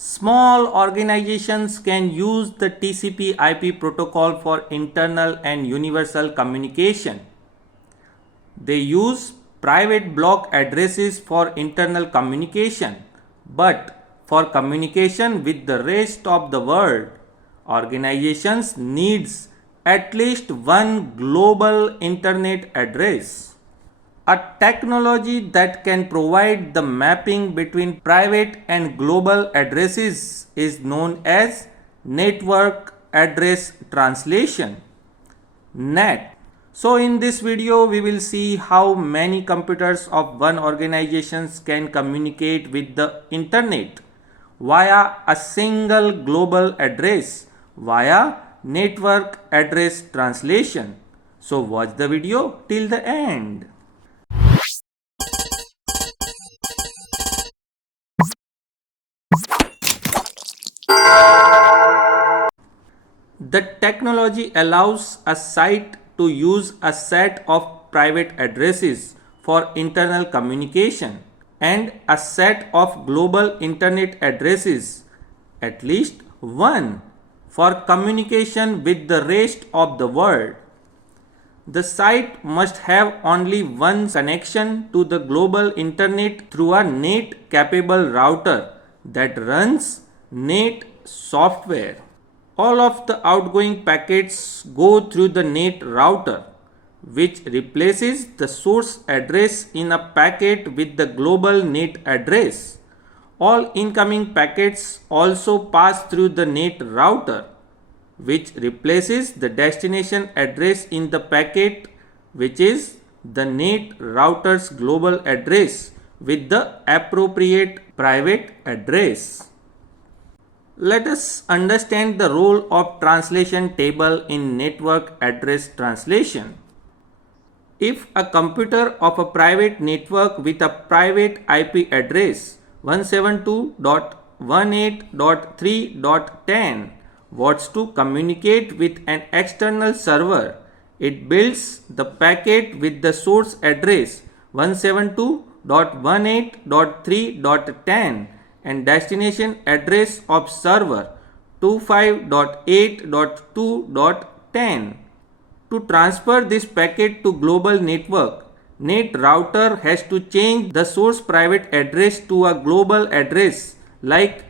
Small organizations can use the TCP IP protocol for internal and universal communication. They use private block addresses for internal communication, but for communication with the rest of the world, organizations needs at least one global internet address. A technology that can provide the mapping between private and global addresses is known as Network Address Translation (NAT). So in this video we will see how many computers of one organization can communicate with the internet via a single global address via Network Address Translation. So watch the video till the end. The technology allows a site to use a set of private addresses for internal communication and a set of global internet addresses, at least one, for communication with the rest of the world. The site must have only one connection to the global internet through a NAT capable router that runs NAT software. All of the outgoing packets go through the NAT router, which replaces the source address in a packet with the global NAT address. All incoming packets also pass through the NAT router, which replaces the destination address in the packet, which is the NAT router's global address with the appropriate private address. Let us understand the role of translation table in network address translation. If a computer of a private network with a private IP address 172.18.3.10 wants to communicate with an external server, it builds the packet with the source address 172.18.3.10 and destination address of server 25.8.2.10. To transfer this packet to global network, NAT router has to change the source private address to a global address like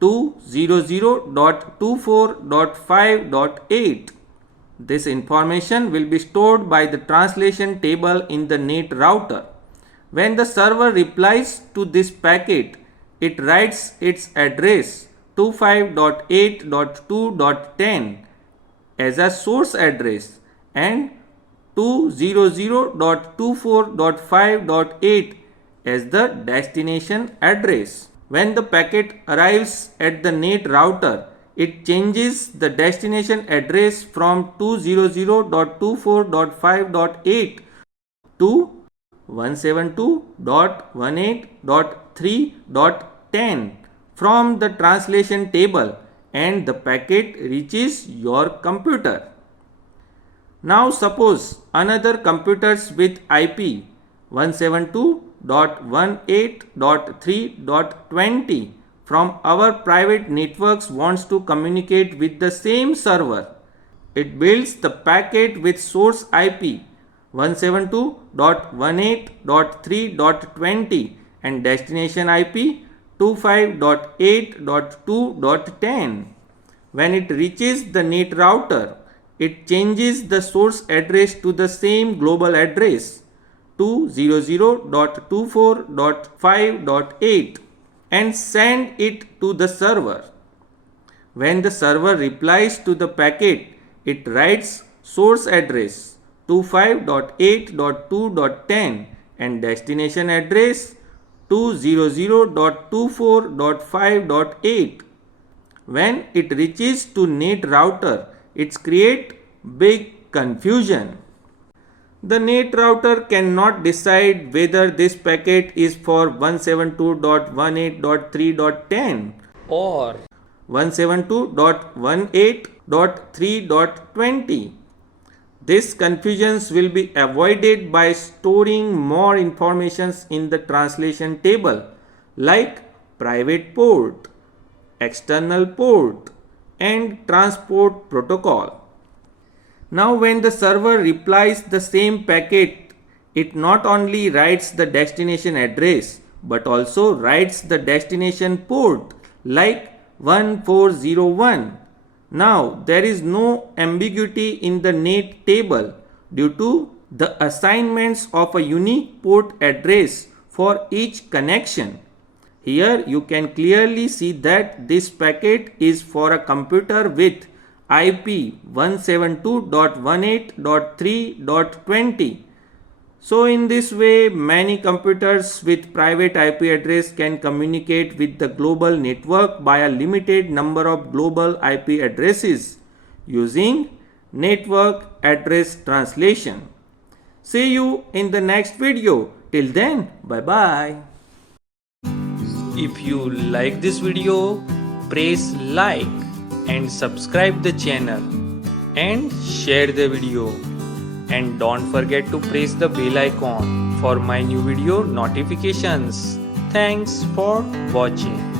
200.24.5.8. This information will be stored by the translation table in the NAT router. When the server replies to this packet, it writes its address 25.8.2.10 as a source address and 200.24.5.8 as the destination address. When the packet arrives at the NAT router, it changes the destination address from 200.24.5.8 to 172.18.3.10 from the translation table, and the packet reaches your computer. Now suppose another computers with IP 172.18.3.20 from our private networks wants to communicate with the same server. It builds the packet with source IP 172.18.3.20 and destination IP 25.8.2.10. When it reaches the NAT router, it changes the source address to the same global address 200.24.5.8 and send it to the server. When the server replies to the packet, it writes source address 25.8.2.10 and destination address 200.24.5.8. When it reaches to NAT router, it creates big confusion. The NAT router cannot decide whether this packet is for 172.18.3.10 or 172.18.3.20. This confusions will be avoided by storing more information in the translation table like private port, external port and transport protocol. Now when the server replies the same packet, it not only writes the destination address but also writes the destination port like 1401. Now there is no ambiguity in the NAT table due to the assignments of a unique port address for each connection. Here you can clearly see that this packet is for a computer with IP 172.18.3.20. So in this way, many computers with private IP address can communicate with the global network by a limited number of global IP addresses using network address translation. See you in the next video. Till then, bye bye. If you like this video, press like and subscribe the channel and share the video. And don't forget to press the bell icon for my new video notifications. Thanks for watching.